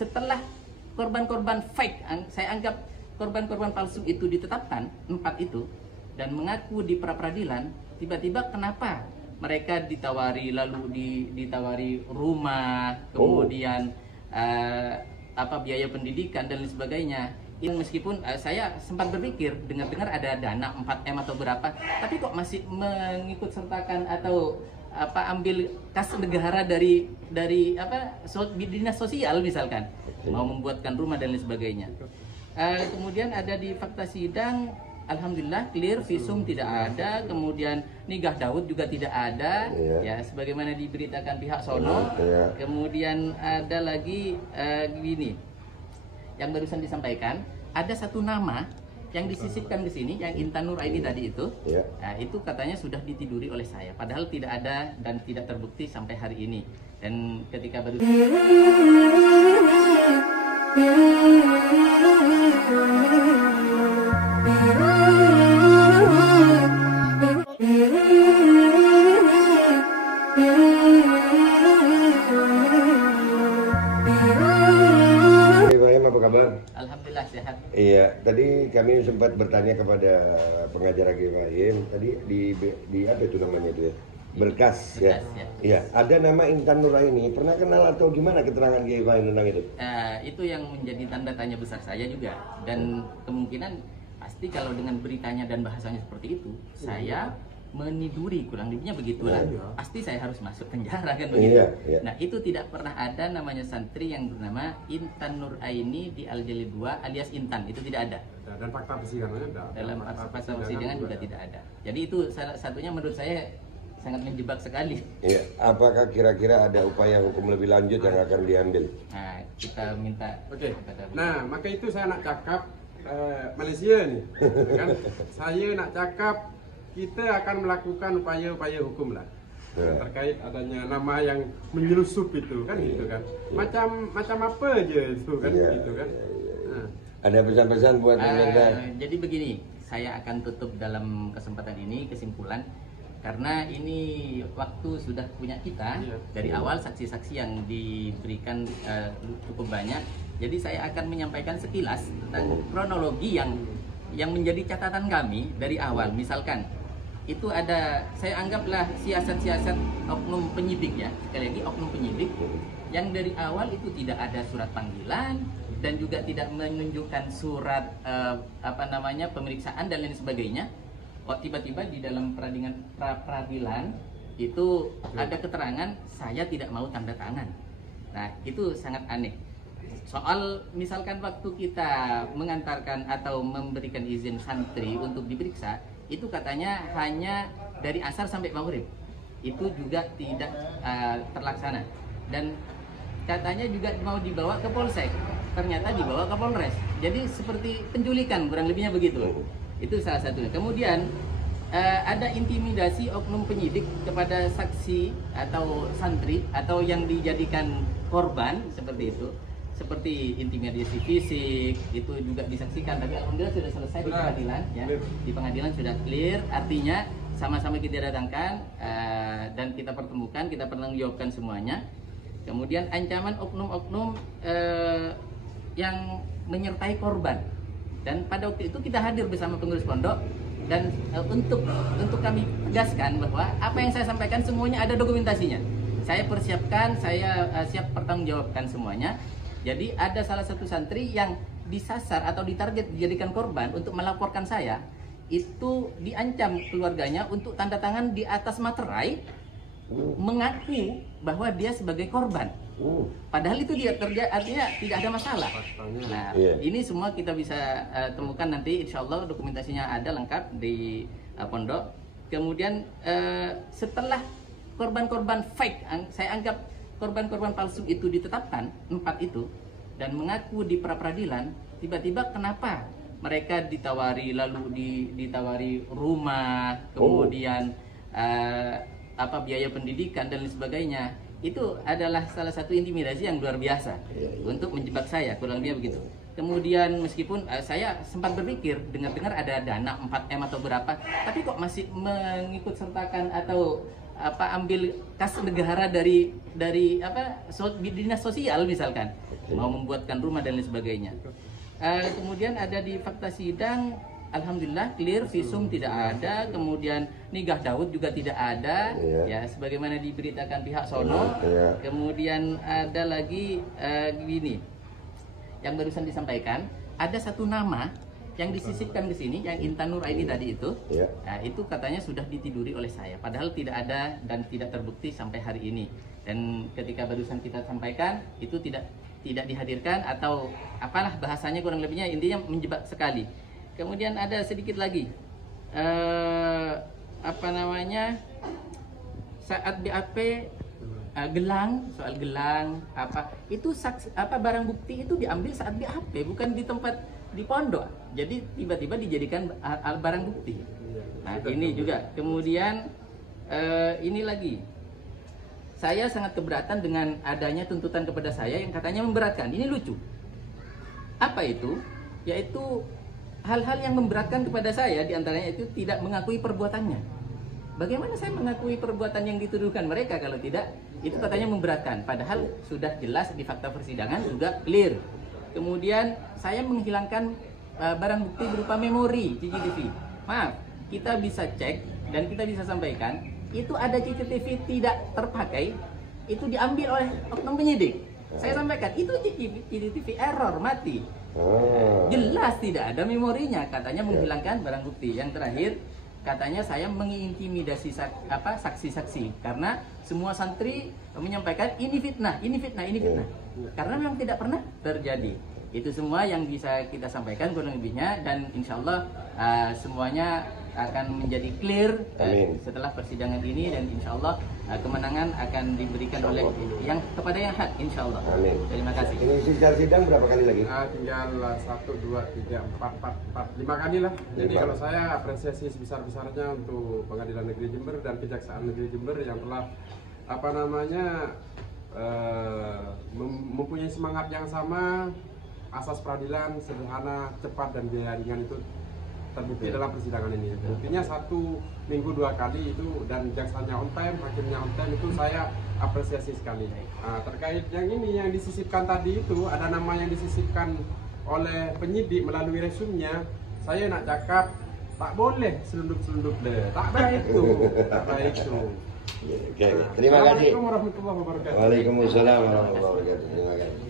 setelah korban-korban fake, saya anggap korban-korban palsu itu ditetapkan, 4 itu, dan mengaku di pra-peradilan, tiba-tiba kenapa mereka ditawari, lalu ditawari rumah, kemudian biaya pendidikan dan lain sebagainya. Ini meskipun saya sempat berpikir, dengar-dengar ada dana 4M atau berapa, tapi kok masih mengikut sertakan atau ambil kas negara dari dinas sosial misalkan, mau membuatkan rumah dan lain sebagainya. Kemudian ada di fakta sidang, alhamdulillah clear, visum tidak ada, kemudian nikah Daud juga tidak ada, ya sebagaimana diberitakan pihak sono. Kemudian ada lagi gini, yang barusan disampaikan, ada satu nama yang disisipkan ke sini, yang Intan Nuraini tadi itu, nah, itu katanya sudah ditiduri oleh saya, padahal tidak ada dan tidak terbukti sampai hari ini. Dan ketika baru Alhamdulillah sehat. Iya, tadi kami sempat bertanya kepada pengajar Agifahim, tadi di apa itu namanya itu ya? Berkas ya. Iya, ada nama Intan Nuraini. Pernah kenal atau gimana keterangan Agifahim tentang itu? Itu yang menjadi tanda tanya besar saya juga, dan kemungkinan pasti kalau dengan beritanya dan bahasanya seperti itu, saya meniduri, kurang lebihnya begitulah. Pasti saya harus masuk penjara kan begitu. Nah, itu tidak pernah ada namanya santri yang bernama Intan Nuraini di Al-Jalil 2 alias Intan, itu tidak ada. Dan fakta persidangannya ada. Dalam fakta persidangan juga tidak ada. Jadi itu salah satunya menurut saya sangat menjebak sekali. Iya, apakah kira-kira ada upaya hukum lebih lanjut yang akan diambil? Nah, kita minta. Oke. Nah, maka itu saya nak cakap Malaysia nih, kan? Saya nak cakap kita akan melakukan upaya-upaya hukum lah terkait adanya nama yang menyelusup itu kan, gitu kan, macam apa aja itu kan, gitu kan. Nah. Ada pesan-pesan buat jadi begini, saya akan tutup dalam kesempatan ini kesimpulan, karena ini waktu sudah punya kita dari awal, saksi-saksi yang diberikan cukup banyak. Jadi saya akan menyampaikan sekilas tentang kronologi yang menjadi catatan kami dari awal. Misalkan itu ada, saya anggaplah siasat-siasat oknum penyidik ya, sekali lagi oknum penyidik yang dari awal itu tidak ada surat panggilan dan juga tidak menunjukkan surat pemeriksaan dan lain sebagainya. Tiba-tiba di dalam peradilan itu ada keterangan saya tidak mau tanda tangan. Nah, itu sangat aneh. Soal misalkan waktu kita mengantarkan atau memberikan izin santri untuk diperiksa, itu katanya hanya dari asar sampai maghrib, itu juga tidak terlaksana. Dan katanya juga mau dibawa ke polsek, ternyata dibawa ke polres. Jadi seperti penculikan, kurang lebihnya begitu. Itu salah satunya. Kemudian ada intimidasi oknum penyidik kepada saksi atau santri atau yang dijadikan korban seperti itu. Seperti intimidasi fisik, itu juga disaksikan, tapi alhamdulillah sudah selesai di pengadilan ya. Di pengadilan sudah clear, artinya sama-sama kita datangkan dan kita pertemukan, kita pertanggungjawabkan semuanya. Kemudian ancaman oknum-oknum yang menyertai korban, dan pada waktu itu kita hadir bersama pengurus pondok, dan untuk kami tegaskan bahwa apa yang saya sampaikan semuanya ada dokumentasinya. Saya persiapkan, saya siap pertanggungjawabkan semuanya. Jadi ada salah satu santri yang disasar atau ditarget dijadikan korban untuk melaporkan saya, itu diancam keluarganya untuk tanda tangan di atas materai mengaku bahwa dia sebagai korban. Padahal itu dia artinya tidak ada masalah. Nah, ini semua kita bisa temukan nanti, insya Allah dokumentasinya ada lengkap di pondok. Kemudian setelah korban-korban fake, saya anggap korban-korban palsu itu ditetapkan, 4 itu, dan mengaku di pra-peradilan, tiba-tiba kenapa mereka ditawari, lalu ditawari rumah, kemudian biaya pendidikan dan lain sebagainya. Itu adalah salah satu intimidasi yang luar biasa untuk menjebak saya, kurang lebih begitu. Kemudian meskipun saya sempat berpikir, dengar-dengar ada dana 4M atau berapa, tapi kok masih mengikut sertakan atau ambil kas negara dari dinas sosial misalkan, mau membuatkan rumah dan lain sebagainya. Kemudian ada di fakta sidang, alhamdulillah clear, visum tidak ada, kemudian nikah Daud juga tidak ada, ya sebagaimana diberitakan pihak sono. Kemudian ada lagi gini, yang barusan disampaikan, ada satu nama yang disisipkan ke sini, yang Intan Nuraini tadi itu, itu katanya sudah ditiduri oleh saya, padahal tidak ada dan tidak terbukti sampai hari ini. Dan ketika barusan kita sampaikan, itu tidak dihadirkan atau apalah bahasanya, kurang lebihnya intinya menjebak sekali. Kemudian ada sedikit lagi saat BAP gelang, soal gelang itu barang bukti itu diambil saat BAP, bukan di tempat di pondok, jadi tiba-tiba dijadikan barang bukti. Nah ini juga. Kemudian ini lagi, saya sangat keberatan dengan adanya tuntutan kepada saya yang katanya memberatkan. Ini lucu. Apa itu? Yaitu hal-hal yang memberatkan kepada saya, diantaranya itu tidak mengakui perbuatannya. Bagaimana saya mengakui perbuatan yang dituduhkan mereka kalau tidak? Itu katanya memberatkan. Padahal sudah jelas di fakta persidangan juga clear. Kemudian saya menghilangkan barang bukti berupa memori CCTV. Maaf, kita bisa cek dan kita bisa sampaikan, itu ada CCTV tidak terpakai, itu diambil oleh oknum penyidik. Saya sampaikan, itu CCTV error, mati. Jelas tidak ada memorinya, katanya menghilangkan barang bukti. Yang terakhir, katanya saya mengintimidasi saksi-saksi karena semua santri menyampaikan ini fitnah. Karena memang tidak pernah terjadi. Itu semua yang bisa kita sampaikan kurang lebihnya, dan insya Allah semuanya akan menjadi clear setelah persidangan ini, dan insya Allah kemenangan akan diberikan oleh yang kepada yang hak, insya Allah. Amin. Terima kasih. Ini sisa sidang berapa kali lagi? Tinggal 1, 2, 3, 4, 5 kali lah. Jadi kalau saya apresiasi sebesar-besarnya untuk Pengadilan Negeri Jember dan Kejaksaan Negeri Jember yang telah mempunyai semangat yang sama. Asas peradilan sederhana, cepat, dan biaya ringan itu terbukti dalam persidangan ini. Buktinya 1 minggu 2 kali itu, dan jaksanya on time, hakimnya on time, itu saya apresiasi sekali. Terkait yang ini yang disisipkan tadi itu, ada nama yang disisipkan oleh penyidik melalui resumnya, saya nak cakap tak boleh selundup-selundup deh, tak baik itu, tak baik itu. Oke, terima kasih. Assalamualaikum warahmatullahi wabarakatuh. Waalaikumsalam warahmatullahi wabarakatuh. Terima kasih.